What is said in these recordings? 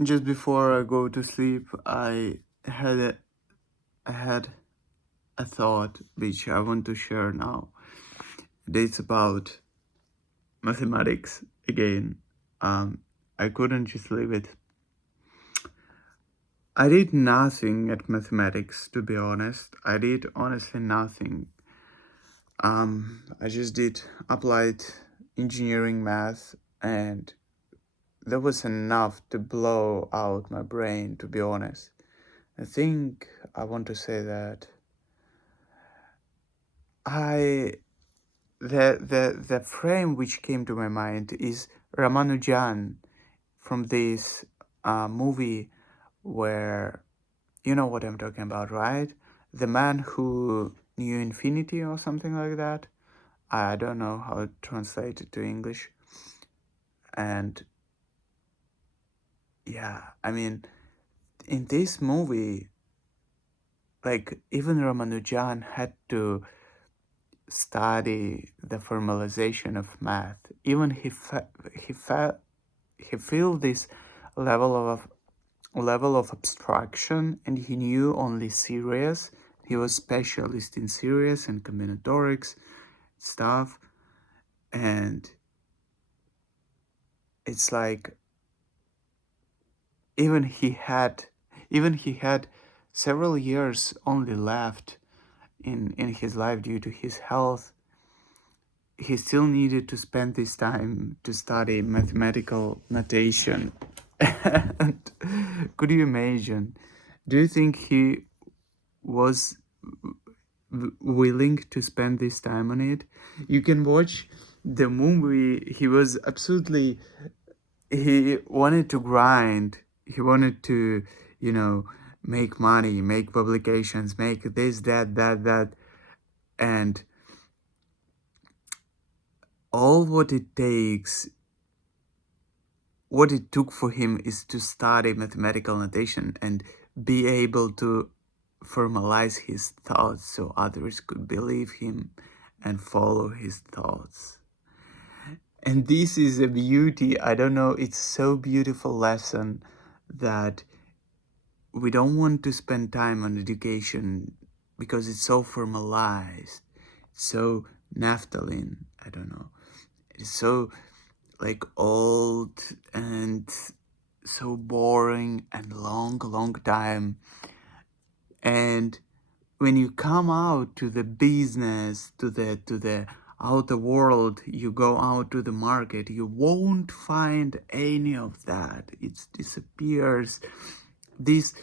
Just before I go to sleep, had a, I had a thought which I want to share now. It's about mathematics again. Um, I couldn't just leave it. I did nothing at mathematics, to be honest. I did honestly nothing. I just did applied engineering math, and that was enough to blow out my brain, to be honest. I think I want to say that I the frame which came to my mind is Ramanujan from this movie where you know what I'm talking about, right? The man who knew infinity or something like that. I don't know how to translate it to English. And yeah, I mean, in this movie, like even Ramanujan had to study the formalization of math. Even he feel this level of abstraction, and he knew only series. He was specialist in series and combinatorics stuff, and it's like even he had even he had several years only left in his life due to his health. He still needed to spend this time to study mathematical notation. And could you imagine? Do you think he was willing to spend this time on it? You can watch the movie. He was absolutely, he wanted to grind. He wanted to, you know, make money, make publications, make this, that. And all what it took for him is to study mathematical notation and be able to formalize his thoughts so others could believe him and follow his thoughts. And this is a beauty, I don't know, it's so beautiful lesson that we don't want to spend time on education because it's so formalized, so naphthalene, I don't know. It's so like old and so boring and long time. And when you come out to the business, to the outer world, you go out to the market, you won't find any of that. It disappears. This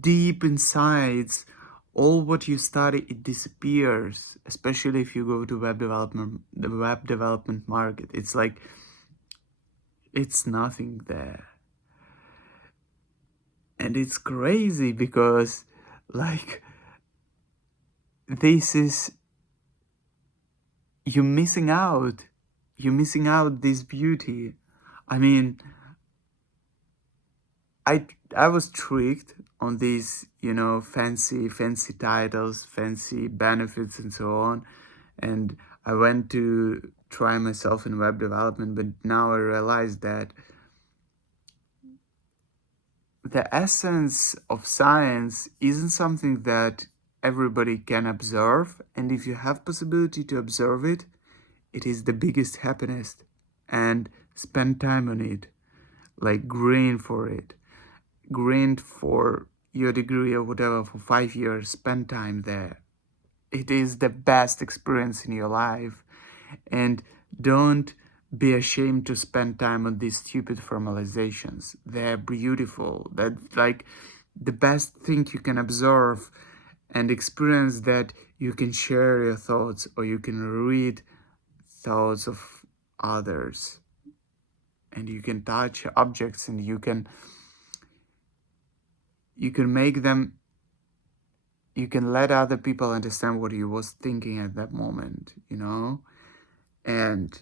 deep insides, all what you study, it disappears. Especially if you go to the web development market. It's like it's nothing there. And it's crazy because like this is you're missing out. You're missing out this beauty. I mean, I was tricked on these, fancy titles, fancy benefits and so on. And I went to try myself in web development, but now I realize that the essence of science isn't something that everybody can observe, and if you have possibility to observe it, it is the biggest happiness. And spend time on it, like grind for it, grind for your degree or whatever for 5 years, spend time there. It is the best experience in your life. And don't be ashamed to spend time on these stupid formalizations. They're beautiful. That's like the best thing you can observe and experience, that you can share your thoughts or you can read thoughts of others, and you can touch objects, and you can make them, you can let other people understand what you was thinking at that moment. And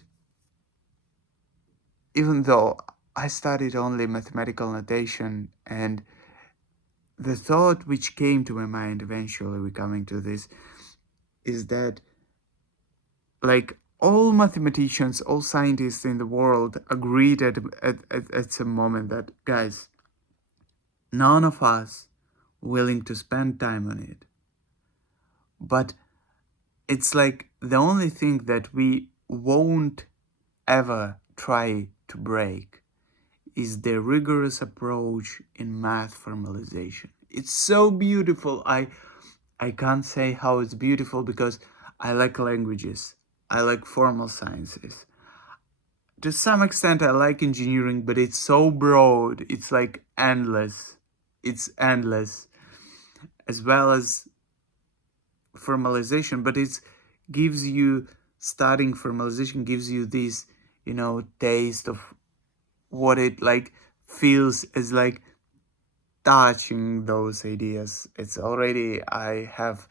even though I studied only mathematical notation, and the thought which came to my mind eventually, we coming to this, is that like all mathematicians, all scientists in the world agreed at some moment that, guys, none of us willing to spend time on it. But it's like the only thing that we won't ever try to break is the rigorous approach in math formalization. It's so beautiful. I can't say how it's beautiful because I like languages. I like formal sciences. To some extent I like engineering, but it's so broad. It's like endless. It's endless, as well as formalization, but it's gives you, studying formalization gives you this, taste of what it like feels as like touching those ideas. It's already, I have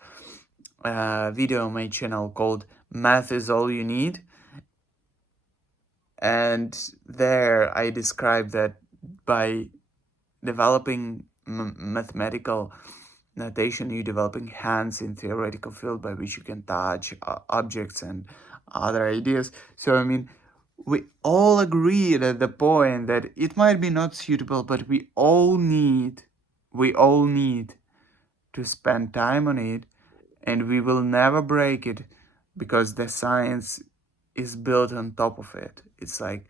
a video on my channel called Math is All You Need, and there I describe that by developing mathematical notation, you're developing hands in theoretical field by which you can touch objects and other ideas. So I mean, we all agreed at the point that it might be not suitable, but we all need to spend time on it, and we will never break it because the science is built on top of it. It's like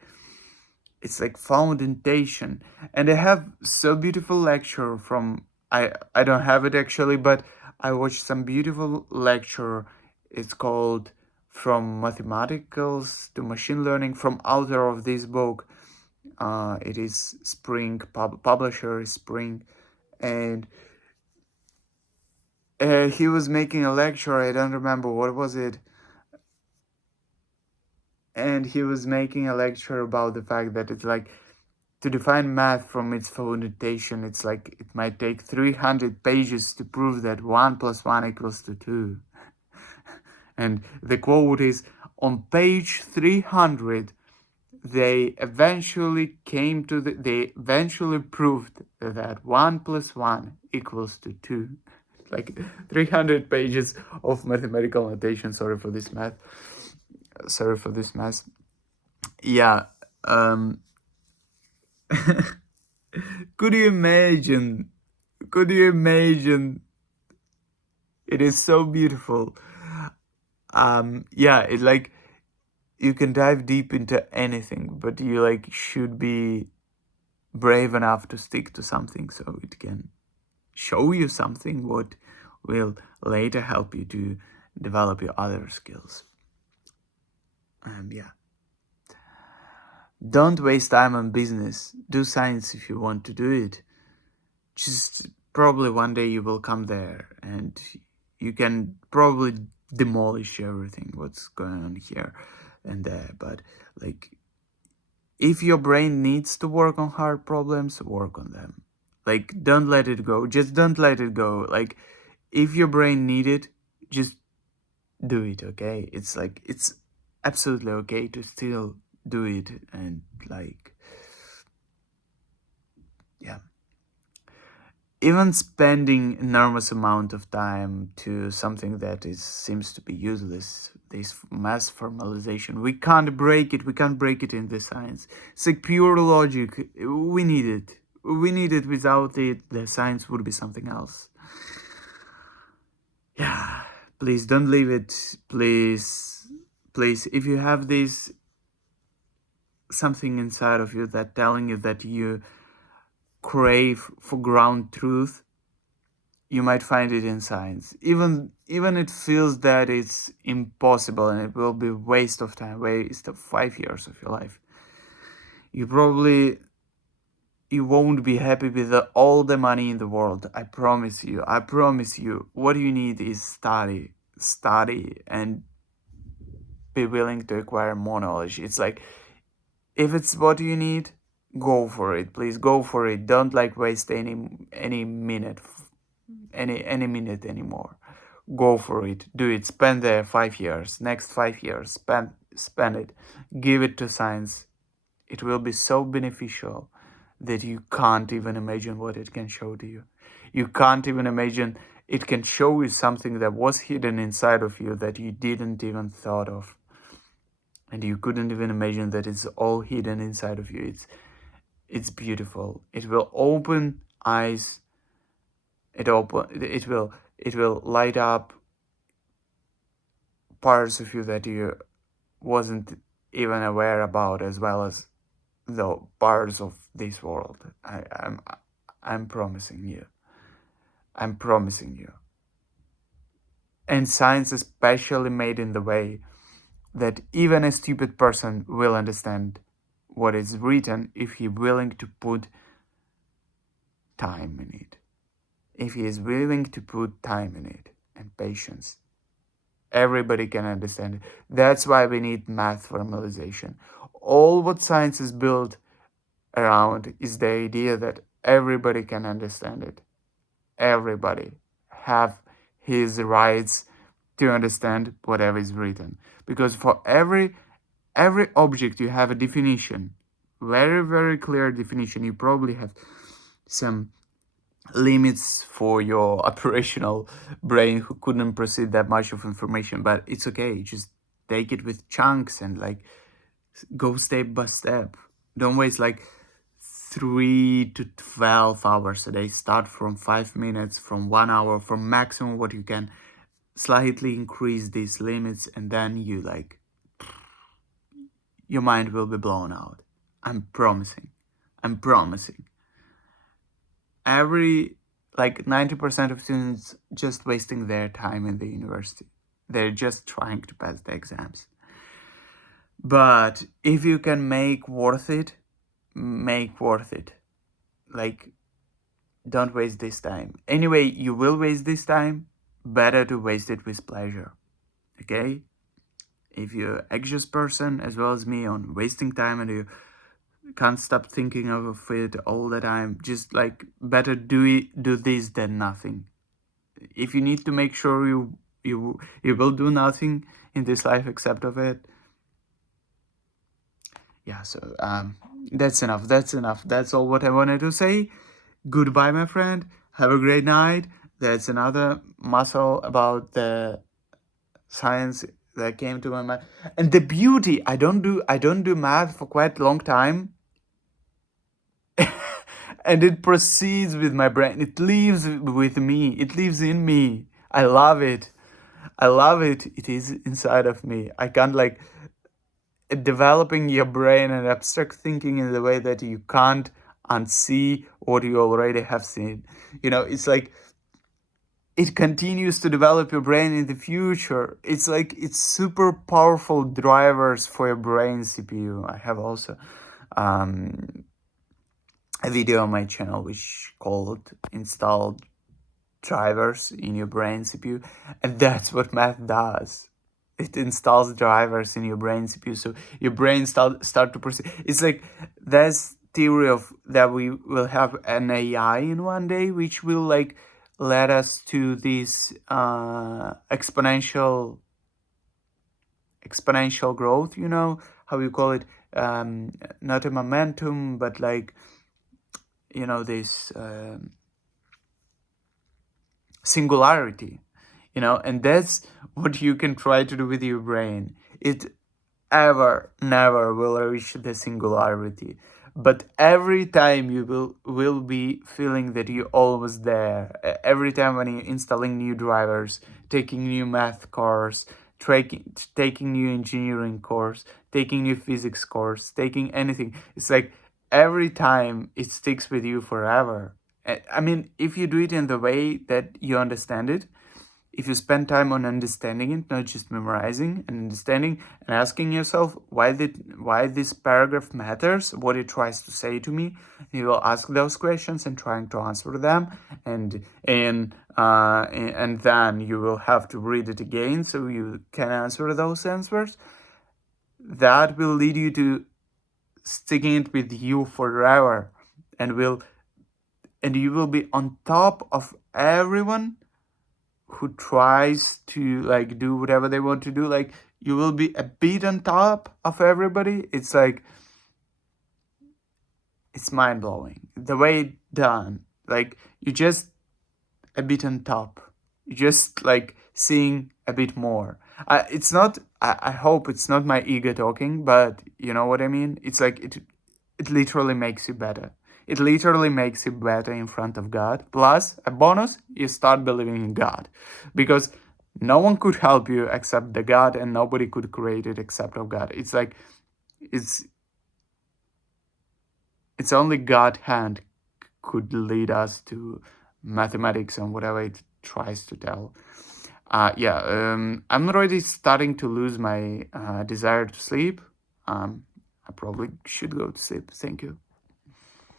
foundation. And I have so beautiful lecture from, I don't have it actually, but I watched some beautiful lecture. It's called From Mathematicals to Machine Learning, from author of this book. It is Spring, publisher is Spring, and he was making a lecture. I don't remember what was it, and he was making a lecture about the fact that it's like, to define math from its foundation, it's like it might take 300 pages to prove that 1 plus 1 equals to 2. And the quote is, on page 300, they eventually proved that 1 plus 1 equals to 2. Like 300 pages of mathematical notation. Sorry for this math. Yeah. Could you imagine? It is so beautiful. Yeah, it like, you can dive deep into anything, but you like should be brave enough to stick to something so it can show you something what will later help you to develop your other skills. Yeah. Don't waste time on business. Do science if you want to do it. Just probably one day you will come there and you can probably demolish everything what's going on here and there. But like, if your brain needs to work on hard problems, work on them. Like, don't let it go. Just don't let it go. Like, if your brain need it, just do it, okay? It's like, it's absolutely okay to still do it, and like, yeah. Even spending enormous amount of time to something that seems to be useless, this mass formalization, we can't break it in the science. It's like pure logic. We need it. Without it, the science would be something else. Yeah, please don't leave it. Please, if you have this something inside of you that telling you that you crave for ground truth, you might find it in science. Even it feels that it's impossible and it will be waste of time, waste of 5 years of your life. You won't be happy with all the money in the world. I promise you. What you need is study and be willing to acquire more knowledge. It's like, if it's what you need, go for it. Please go for it. Don't like waste any minute, any minute anymore. Go for it. Do it. Spend the 5 years. Next 5 years. Spend it. Give it to science. It will be so beneficial that you can't even imagine what it can show to you. You can't even imagine it can show you something that was hidden inside of you that you didn't even thought of. And you couldn't even imagine that it's all hidden inside of you. It's beautiful. It will open eyes, it will light up parts of you that you wasn't even aware about, as well as the parts of this world. I'm promising you. I'm promising you. And science is specially made in the way that even a stupid person will understand what is written if he willing to put time in it. If he is willing to put time in it and patience, everybody can understand it. That's why we need math formalization. All what science is built around is the idea that everybody can understand it. Everybody have his rights to understand whatever is written. Because for every object you have a definition, very, very clear definition. You probably have some limits for your operational brain who couldn't proceed that much of information, but it's okay. Just take it with chunks and like go step by step. Don't waste like 3 to 12 hours a day. Start from 5 minutes, from 1 hour, from maximum what you can. Slightly increase these limits, and then you like your mind will be blown out. I'm promising. I'm promising. Every like 90% of students just wasting their time in the university. They're just trying to pass the exams. But if you can make worth it, make worth it. Like, don't waste this time. Anyway, you will waste this time. Better to waste it with pleasure. Okay? If you're an anxious person as well as me on wasting time and you can't stop thinking of it all the time, just like better do this than nothing. If you need to make sure you will do nothing in this life except of it, yeah. So that's enough. That's all what I wanted to say. Goodbye, my friend. Have a great night. That's another muscle about the science that came to my mind. And the beauty, I don't do math for quite a long time. And it proceeds with my brain. It lives with me. It lives in me. I love it. I love it. It is inside of me. I can't like developing your brain and abstract thinking in the way that you can't unsee what you already have seen. It's like it continues to develop your brain in the future. It's like it's super powerful drivers for your brain CPU. I have also a video on my channel which called installed drivers in your brain CPU, and that's what math does. It installs drivers in your brain CPU, so your brain start to proceed. It's like there's theory of that we will have an AI in one day, which will like lead us to this exponential growth. How you call it? Not a momentum, but like this singularity. And that's what you can try to do with your brain. It never will reach the singularity, but every time you will be feeling that you're almost there. Every time when you're installing new drivers, taking new math course, taking new engineering course, taking new physics course, taking anything, it's like every time it sticks with you forever. I mean, if you do it in the way that you understand it, if you spend time on understanding it, not just memorizing, and understanding and asking yourself why this paragraph matters, what it tries to say to me, you will ask those questions and trying to answer them, and then you will have to read it again so you can answer those answers. That will lead you to sticking it with you forever, and you will be on top of everyone who tries to like do whatever they want to do. Like you will be a bit on top of everybody. It's like it's mind-blowing the way it's done. Like you just a bit on top. You just like seeing a bit more. It's not I hope it's not my ego talking, but you know what I mean. It's like it literally makes you better. It literally makes you better in front of God. Plus, a bonus, you start believing in God. Because no one could help you except the God, and nobody could create it except of God. It's like, it's only God hand could lead us to mathematics and whatever it tries to tell. I'm already starting to lose my desire to sleep. I probably should go to sleep. Thank you.